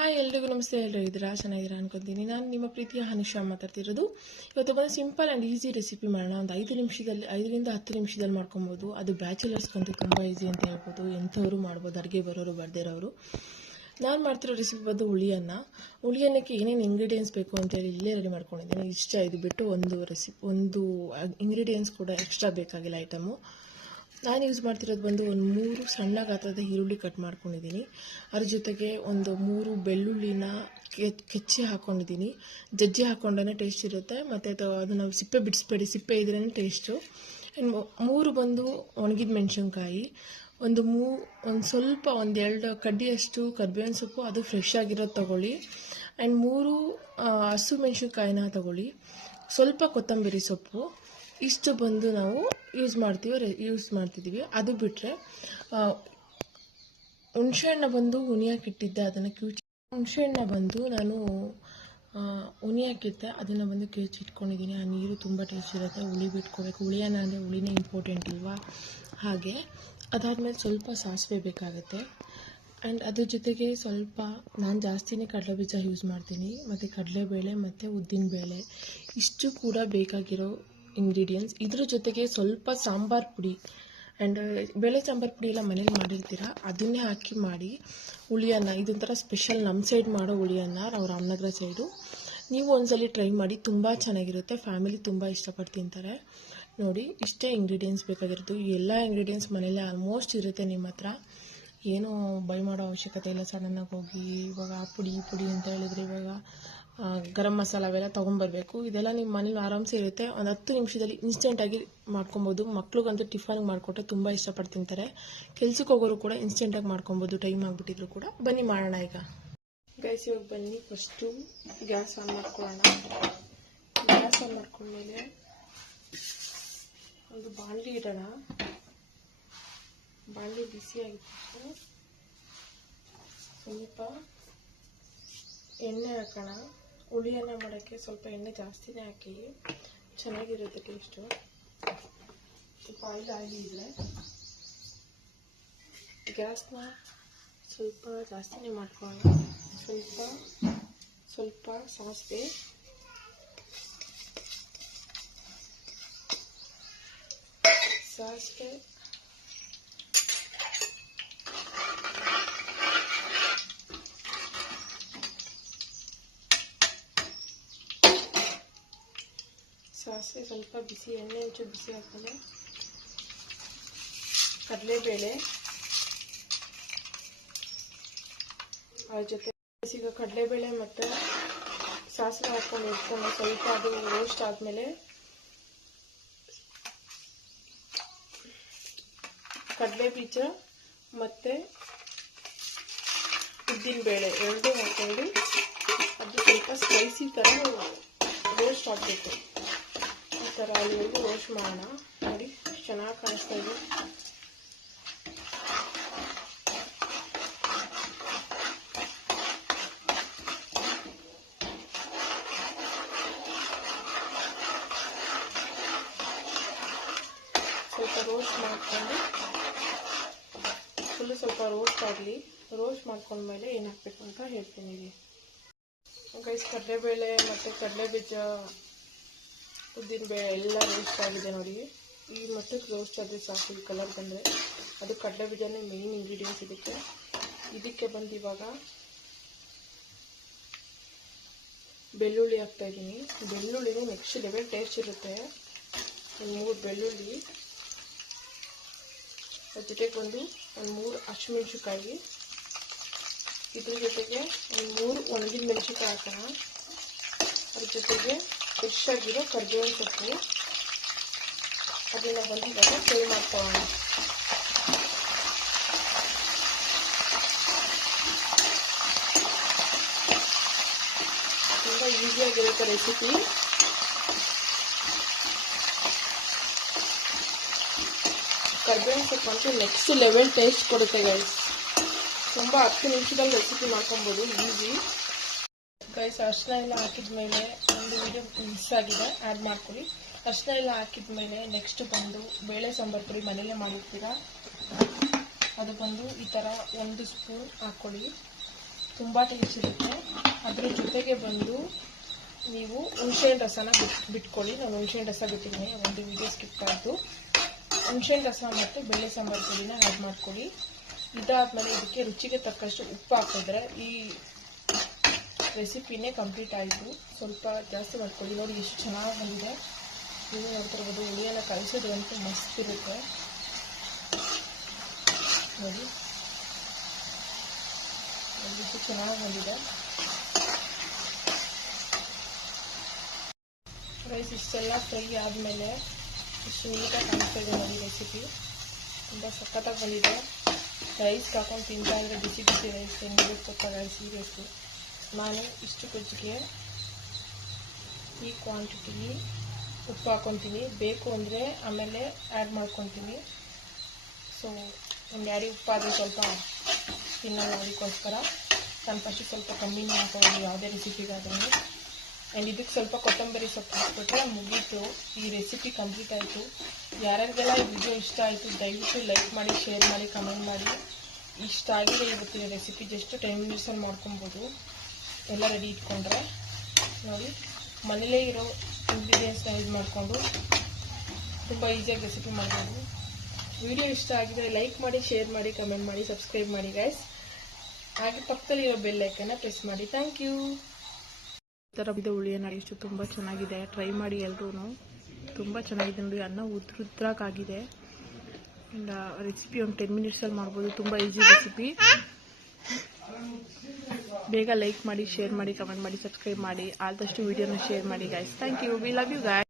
Hi ಎಲ್ರಿಗೂ ನಮಸ್ತೆ. ಎಲ್ಲರೂ ಇದ್ದೀರಾ? ಚೆನ್ನಾಗಿದ್ದೀರಾ ಅನ್ಕೊಂತೀನಿ. ನಾನು ನಿಮ್ಮ ಪ್ರೀತಿಯ ಹನಿಷಾ ಮಾತಾಡ್ತಿರೋದು. ಇವತ್ತು ಬಂದು ಸಿಂಪಲ್ ಆ್ಯಂಡ್ ಈಸಿ ರೆಸಿಪಿ ಮಾಡೋಣ. ಒಂದು 5ರಿಂದ 10 ನಿಮಿಷದಲ್ಲಿ ಮಾಡ್ಕೊಬೋದು. ಅದು ಬ್ಯಾಚುಲರ್ಸ್ಗಂತೂ ತುಂಬ ಈಸಿ ಅಂತ ಹೇಳ್ಬೋದು. ಎಂಥವರು ಮಾಡ್ಬೋದು, ಅಡುಗೆ ಬರೋರು ಬರ್ದೇ ಇರೋರು. ನಾನು ಮಾಡ್ತಿರೋ ರೆಸಿಪಿ ಬಂದು ಹುಳಿಯನ್ನಕ್ಕೆ ಏನೇನು ಇಂಗ್ರೀಡಿಯೆಂಟ್ಸ್ ಬೇಕು ಅಂತೇಳಿ ಇಲ್ಲೇ ರೆಡಿ ಮಾಡ್ಕೊಂಡಿದ್ದೀನಿ. ಇಷ್ಟ ಇದು ಬಿಟ್ಟು ಒಂದು ಇಂಗ್ರೀಡಿಯೆಂಟ್ಸ್ ಕೂಡ ಎಕ್ಸ್ಟ್ರಾ ಬೇಕಾಗಿಲ್ಲ ಐಟಮು. ನಾನು ಯೂಸ್ ಮಾಡ್ತಿರೋದು ಬಂದು ಒಂದು 3 ಸಣ್ಣ ಗಾತ್ರದ ಈರುಳ್ಳಿ ಕಟ್ ಮಾಡ್ಕೊಂಡಿದ್ದೀನಿ. ಅದ್ರ ಜೊತೆಗೆ ಒಂದು 3 ಬೆಳ್ಳುಳ್ಳಿನ ಕೆಚ್ಚಿ ಹಾಕ್ಕೊಂಡಿದ್ದೀನಿ. ಜಜ್ಜಿ ಹಾಕ್ಕೊಂಡೇ ಟೇಸ್ಟ್ ಇರುತ್ತೆ, ಮತ್ತು ಅದನ್ನು ಸಿಪ್ಪೆ ಬಿಡಿಸ್ಬೇಡಿ, ಸಿಪ್ಪೆ ಇದ್ರೇ ಟೇಸ್ಟು. 3 ಬಂದು ಒಣಗಿದ ಮೆಣಸಿನ್ಕಾಯಿ, ಒಂದು ಸ್ವಲ್ಪ 1-2 ಕಡ್ಡಿಯಷ್ಟು ಕರ್ಬೇವಿನ ಸೊಪ್ಪು, ಅದು ಫ್ರೆಶ್ ಆಗಿರೋದು ತೊಗೊಳ್ಳಿ. ಆ್ಯಂಡ್ 3 ಹಸು ಮೆಣಸಿನ್ಕಾಯಿನ ತೊಗೊಳ್ಳಿ, ಸ್ವಲ್ಪ ಕೊತ್ತಂಬರಿ ಸೊಪ್ಪು. ಇಷ್ಟು ಬಂದು ನಾವು ಯೂಸ್ ಮಾಡ್ತಿದ್ದೀವಿ. ಅದು ಬಿಟ್ಟರೆ ಹುಣಸೆಹಣ್ಣು ಬಂದು ಹುಣಿಯಾಕಿಟ್ಟಿದ್ದೆ, ಅದನ್ನು ಹುಣಸೆಹಣ್ಣು ಬಂದು ನಾನು ಹುಣಿಯಾಕಿದ್ದೆ, ಅದನ್ನು ಬಂದು ಇಟ್ಕೊಂಡಿದ್ದೀನಿ. ಆ ನೀರು ತುಂಬ ಟೇಸ್ಟ್ ಇರುತ್ತೆ. ಹುಳಿ ಬಿಟ್ಕೋಬೇಕು. ಹುಳಿಯನ್ನ ಅಂದರೆ ಹುಳಿನೇ ಇಂಪಾರ್ಟೆಂಟ್ ಇಲ್ವಾ? ಹಾಗೆ ಅದಾದಮೇಲೆ ಸ್ವಲ್ಪ ಸಾಸಿವೆ ಬೇಕಾಗುತ್ತೆ. ಆ್ಯಂಡ್ ಅದ್ರ ಜೊತೆಗೆ ಸ್ವಲ್ಪ ನಾನು ಜಾಸ್ತಿನೇ ಕಡಲೆಬೀಜ ಯೂಸ್ ಮಾಡ್ತೀನಿ, ಮತ್ತು ಕಡಲೆಬೇಳೆ ಮತ್ತು ಉದ್ದಿನಬೇಳೆ, ಇಷ್ಟು ಕೂಡ ಬೇಕಾಗಿರೋ ಇಂಗ್ರೀಡಿಯೆಂಟ್ಸ್. ಇದ್ರ ಜೊತೆಗೆ ಸ್ವಲ್ಪ ಸಾಂಬಾರು ಪುಡಿ ಆ್ಯಂಡ್ ಬೇಳೆ ಸಾಂಬಾರು ಪುಡಿ ಎಲ್ಲ ಮನೇಲಿ ಮಾಡಿರ್ತೀರ, ಅದನ್ನೇ ಹಾಕಿ ಮಾಡಿ ಹುಳಿಯನ್ನ. ಇದೊಂಥರ ಸ್ಪೆಷಲ್ ನಮ್ಮ ಸೈಡ್ ಮಾಡೋ ಹುಳಿಯನ್ನ, ನಾವು ರಾಮನಗರ ಸೈಡು. ನೀವು ಒಂದ್ಸಲಿ ಟ್ರೈ ಮಾಡಿ, ತುಂಬ ಚೆನ್ನಾಗಿರುತ್ತೆ. ಫ್ಯಾಮಿಲಿ ತುಂಬ ಇಷ್ಟಪಟ್ಟು ತಿಂತಾರೆ. ನೋಡಿ, ಇಷ್ಟೇ ಇಂಗ್ರೀಡಿಯೆಂಟ್ಸ್ ಬೇಕಾಗಿರೋದು. ಎಲ್ಲ ಇಂಗ್ರೀಡಿಯೆಂಟ್ಸ್ ಮನೇಲಿ ಆಲ್ಮೋಸ್ಟ್ ಇರುತ್ತೆ ನಿಮ್ಮ ಹತ್ರ. ಏನೂ ಬೈ ಮಾಡೋ ಅವಶ್ಯಕತೆ ಇಲ್ಲ. ಸಡನ್ನಾಗಿ ಹೋಗಿ ಇವಾಗ ಆ ಪುಡಿ ಈ ಪುಡಿ ಅಂತ ಹೇಳಿದರೆ ಇವಾಗ ಗರಂ ಮಸಾಲ ಅವೆಲ್ಲ ತೊಗೊಂಬರ್ಬೇಕು. ಇದೆಲ್ಲ ನಿಮ್ಮ ಮನೇಲಿ ಆರಾಮ್ಸೆ ಇರುತ್ತೆ. ಒಂದು 10 ನಿಮಿಷದಲ್ಲಿ ಇನ್ಸ್ಟೆಂಟಾಗಿ ಮಾಡ್ಕೊಬೋದು. ಮಕ್ಳಿಗಂತೂ ಟಿಫನ್ಗೆ ಮಾಡಿಕೊಟ್ರೆ ತುಂಬ ಇಷ್ಟಪಟ್ಟು ತಿಂತಾರೆ. ಕೆಲ್ಸಕ್ಕೆ ಹೋಗೋರು ಕೂಡ ಇನ್ಸ್ಟೆಂಟಾಗಿ ಮಾಡ್ಕೊಬೋದು, ಟೈಮ್ ಆಗಿಬಿಟ್ಟಿದ್ರು ಕೂಡ. ಬನ್ನಿ ಮಾಡೋಣ ಈಗ. ಗೈಸ್, ಇವಾಗ ಬನ್ನಿ ಫಸ್ಟು ಗ್ಯಾಸ್ ಆನ್ ಮಾಡ್ಕೊಳ್ಳೋಣ. ಗ್ಯಾಸ್ ಆನ್ ಮಾಡ್ಕೊಂಡ್ಮೇಲೆ ಒಂದು ಬಾಣಲಿ ಇಡೋಣ. ಬಾಣಲಿ ಬಿಸಿ ಆಗಿತ್ತು, ಸ್ವಲ್ಪ ಎಣ್ಣೆ ಹಾಕೋಣ. ಹುಳಿಯನ್ನ ಮಾಡೋಕ್ಕೆ ಸ್ವಲ್ಪ ಎಣ್ಣೆ ಜಾಸ್ತಿನೇ ಹಾಕಿ, ಚೆನ್ನಾಗಿರುತ್ತೆ ಟೇಸ್ಟು. ಸ್ವಲ್ಪ ಆಯಿಲ್ ಇದ್ರೆ ಗ್ಯಾಸ್ನ ಸ್ವಲ್ಪ ಜಾಸ್ತಿನೇ ಮಾಡ್ಕೊಳ್ಳೋಣ. ಸ್ವಲ್ಪ ಸಾಸಿವೆ, ಸಾಸಿವೆ ಸ್ವಲ್ಪ ಬಿಸಿ, ಎಣ್ಣೆ ಒಂಚೂರು ಬಿಸಿ ಹಾಕ್ಕೊಂಡು ಕಡಲೆಬೇಳೆ, ಅದ್ರ ಜೊತೆ ಈಗ ಕಡಲೆಬೇಳೆ ಮತ್ತು ಸಾಸಿವೆ ಹಾಕ್ಕೊಂಡು ಇಟ್ಕೊಂಡು ಸ್ವಲ್ಪ ಅದು ರೋಸ್ಟ್ ಆದಮೇಲೆ ಕಡಲೆ ಬೀಜ ಮತ್ತು ಉದ್ದಿನಬೇಳೆ ಎರಡೂ ಹಾಕೊಂಡು ಅದು ಸ್ವಲ್ಪ ಸ್ಪೈಸಿ ಥರ ರೋಸ್ಟ್ ಆಗಬೇಕು. ಈ ಥರ ಅಲ್ಲಿವರೆಗೂ ರೋಸ್ಟ್ ಮಾಡೋಣ. ನೋಡಿ, ಚೆನ್ನಾಗಿ ಕಾಣಿಸ್ತಾ ಇದೆ. ಸ್ವಲ್ಪ ರೋಸ್ಟ್ ಮಾಡ್ಕೊಂಡು ಫುಲ್ಲು ಸ್ವಲ್ಪ ರೋಸ್ಟ್ ಆಗಲಿ. ರೋಸ್ಟ್ ಮಾಡ್ಕೊಂಡ್ಮೇಲೆ ಏನು ಹಾಕಬೇಕು ಅಂತ ಹೇಳ್ತೀನಿ. ಗೈಸ್, ಕಡಲೆಬೇಳೆ ಮತ್ತು ಕಡಲೆಬೀಜ ಉದ್ದಿನಬೇಳೆ ಎಲ್ಲ ರೋಸ್ಟ್ ಆಗಿದೆ ನೋಡಿ. ಈ ಮಟ್ಟಕ್ಕೆ ರೋಸ್ಟ್ ಆದರೆ ಸಾಕು, ಈ ಕಲರ್ ಬಂದರೆ. ಅದು ಕಡಲೆಬೀಜನೇ ಮೇನ್ ಇಂಗ್ರೀಡಿಯೆಂಟ್ಸ್ ಇದಕ್ಕೆ ಬಂದು ಇವಾಗ ಬೆಳ್ಳುಳ್ಳಿ ಹಾಕ್ತಾಯಿದ್ದೀನಿ. ಬೆಳ್ಳುಳ್ಳಿನೇ ನೆಕ್ಸ್ಟ್ ಲೆವೆಲ್ ಟೇಸ್ಟ್ ಇರುತ್ತೆ. 3 ಬೆಳ್ಳುಳ್ಳಿ, ಅದ್ರ ಜೊತೆಗೆ ಒಂದು 3 ಹಸಿಮೆಣಸಿನ್ಕಾಯಿ, ಇದ್ರ ಜೊತೆಗೆ ಒಂದು 3 ಒಣಗಿದ ಮೆಣಸಿನ್ಕಾಯಿ ಹಾಕೋಣ. ಅದ್ರ ಜೊತೆಗೆ ಫ್ರೆಶ್ ಆಗಿರೋ ಕರ್ಬೇವಿನ ಸೊಪ್ಪು, ಅದನ್ನು ಬಂದು ಇವಾಗ ಫ್ರೈ ಮಾಡ್ಕೊಳ್ಳೋಣ. ತುಂಬ ಈಸಿಯಾಗಿರುತ್ತೆ ರೆಸಿಪಿ. ಕರ್ಬೇವಿನ ಸೊಪ್ಪು ಅಂತೂ ನೆಕ್ಸ್ಟ್ ಲೆವೆಲ್ ಟೇಸ್ಟ್ ಕೊಡುತ್ತೆ ಗೈಸ್. ತುಂಬ 10 ನಿಮಿಷದಲ್ಲಿ ರೆಸಿಪಿ ಮಾಡ್ಕೊಬೋದು, ಈಸಿ. ಗೈಸ್, ಅರಿಶಿನ ಎಲ್ಲ ಹಾಕಿದ್ಮೇಲೆ ಒಂದು ವಿಡಿಯೋ ಮಿಸ್ ಆಗಿದೆ, ಆ್ಯಡ್ ಮಾಡ್ಕೊಳ್ಳಿ. ಅರಿಶಿನ ಎಲ್ಲ ಹಾಕಿದ್ಮೇಲೆ ನೆಕ್ಸ್ಟ್ ಬಂದು ಬೇಳೆ ಸಾಂಬಾರು ಪುಡಿ ಮನೇಲೇ ಮಾಡಿರ್ತೀರ, ಅದು ಬಂದು ಈ ಥರ 1 ಸ್ಪೂನ್ ಹಾಕ್ಕೊಳ್ಳಿ. ತುಂಬ ಟೇಸ್ಟ್ ಇರುತ್ತೆ. ಅದರ ಜೊತೆಗೆ ಬಂದು ನೀವು ಹುಣಸೆಹಣ್ಣು ರಸನ ಬಿಟ್ಕೊಳ್ಳಿ. ನಾನು ಹುಣಸೆಹಣ್ಣು ರಸ ಬಿಟ್ಟಿದ್ದೀನಿ, ಒಂದು ವೀಡಿಯೋ ಸ್ಕಿಪ್ ಆಯಿತು. ಹುಣಸೆಹಣ್ಣು ರಸ ಮತ್ತು ಬೇಳೆ ಸಾಂಬಾರು ಪುಡಿನ ಆ್ಯಡ್ ಮಾಡ್ಕೊಳ್ಳಿ. ಇದಾದಮೇಲೆ ಇದಕ್ಕೆ ರುಚಿಗೆ ತಕ್ಕಷ್ಟು ಉಪ್ಪು ಹಾಕಿದ್ರೆ ಈ ರೆಸಿಪಿನೇ ಕಂಪ್ಲೀಟ್ ಆಯಿತು. ಸ್ವಲ್ಪ ಜಾಸ್ತಿ ಮಾಡ್ಕೊಳ್ಳಿ. ನೋಡಿ ಎಷ್ಟು ಚೆನ್ನಾಗಿ ಬಂದಿದೆ. ನೀವು ನೋಡ್ತಿರ್ಬೋದು, ಹುಳಿಯೆಲ್ಲ ಕಲಿಸೋದ್ರಂತೂ ಮಸ್ತ್ ಇರುತ್ತೆ ನೋಡಿ. ಎಷ್ಟು ಚೆನ್ನಾಗಿ ಬಂದಿದೆ ರೈಸ್. ಇಷ್ಟೆಲ್ಲ ಫ್ರೈ ಆದಮೇಲೆ ಇಷ್ಟು ನೀಟಾಗಿ ಕಾಣಿಸ್ತಾ ಇದೆ ನೋಡಿ. ರೆಸಿಪಿ ತುಂಬ ಸಖತ್ತಾಗಿ ಬಂದಿದೆ. ರೈಸ್ ಹಾಕೊಂಡು ತಿಂತಾ ಇದ್ರೆ ಬಿಸಿ ಬಿಸಿ ರೈಸ್ ಹೆಂಗಿರುತ್ತಪ್ಪ ಸೀರಿಯಸ್ಸು. ನಾನು ಇಷ್ಟು ಗೊಜ್ಜಿಗೆ ಈ ಕ್ವಾಂಟಿಟಿಲಿ ಉಪ್ಪು ಹಾಕ್ಕೊತೀನಿ. ಬೇಕು ಅಂದರೆ ಆಮೇಲೆ ಆ್ಯಡ್ ಮಾಡ್ಕೊತೀನಿ. ಸೊ ಒಂದು ಯಾರಿಗೆ ಉಪ್ಪಾದರೆ ಸ್ವಲ್ಪ ತಿನ್ನಲ್ಲ, ಅದಕ್ಕೋಸ್ಕರ ನಾನು ಫಸ್ಟ್ ಸ್ವಲ್ಪ ಕಮ್ಮಿನೇ ಹಾಕೋದು ಯಾವುದೇ ರೆಸಿಪಿಗಾದ್ರೂ. ಆ್ಯಂಡ್ ಇದಕ್ಕೆ ಸ್ವಲ್ಪ ಕೊತ್ತಂಬರಿ ಸೊಪ್ಪು ಹಾಕ್ಬಿಟ್ರೆ ಮುಗೀತು, ಈ ರೆಸಿಪಿ ಕಂಪ್ಲೀಟ್ ಆಯಿತು. ಯಾರ್ಯಾರಿಗೆಲ್ಲ ಈ ವಿಡಿಯೋ ಇಷ್ಟ ಆಯಿತು ದಯವಿಟ್ಟು ಲೈಕ್ ಮಾಡಿ, ಶೇರ್ ಮಾಡಿ, ಕಮೆಂಟ್ ಮಾಡಿ. ಇಷ್ಟ ಆಗಿದೆ ಇವತ್ತಿನ ರೆಸಿಪಿ. ಜಸ್ಟ್ 10 ಮಿನಿಟ್ಸಲ್ಲಿ ಮಾಡ್ಕೊಬೋದು ಎಲ್ಲ ರೆಡಿ ಇಟ್ಕೊಂಡ್ರೆ. ನೋಡಿ, ಮನೇಲೇ ಇರೋ ಇಂಗ್ರೀಡಿಯೆಂಟ್ಸ್ನ ಯೂಸ್ ಮಾಡಿಕೊಂಡು ತುಂಬ ಈಸಿಯಾಗಿ ರೆಸಿಪಿ ಮಾಡ್ಬೋದು. ವಿಡಿಯೋ ಇಷ್ಟ ಆಗಿದ್ರೆ ಲೈಕ್ ಮಾಡಿ, ಶೇರ್ ಮಾಡಿ, ಕಮೆಂಟ್ ಮಾಡಿ, ಸಬ್ಸ್ಕ್ರೈಬ್ ಮಾಡಿ ಗೈಸ್. ಹಾಗೆ ಪಕ್ಕದಲ್ಲಿರೋ ಬೆಲ್ ಐಕನ್ನ ಪ್ರೆಸ್ ಮಾಡಿ. Thank you. ಈ ಥರ ಇದು ಹುಳಿಯನ್ನು ಇಷ್ಟು ತುಂಬ ಚೆನ್ನಾಗಿದೆ. ಟ್ರೈ ಮಾಡಿ ಎಲ್ಲರೂ. ತುಂಬ ಚೆನ್ನಾಗಿದೆ ನೋಡಿ. ಅನ್ನ ಉದ್ರಾಕಾಗಿದೆ. ಆ್ಯಂಡ್ ರೆಸಿಪಿ ಒಂದು 10 ಮಿನಿಟ್ಸಲ್ಲಿ ಮಾಡ್ಬೋದು. ತುಂಬ ಈಸಿ ರೆಸಿಪಿ. ಬೇಗ ಲೈಕ್ ಮಾಡಿ, ಶೇರ್ ಮಾಡಿ, ಕಮೆಂಟ್ ಮಾಡಿ, ಸಬ್ಸ್ಕ್ರೈಬ್ ಮಾಡಿ. ಆದಷ್ಟು ವಿಡಿಯೋನ ಶೇರ್ ಮಾಡಿ guys. Thank you. We love you guys.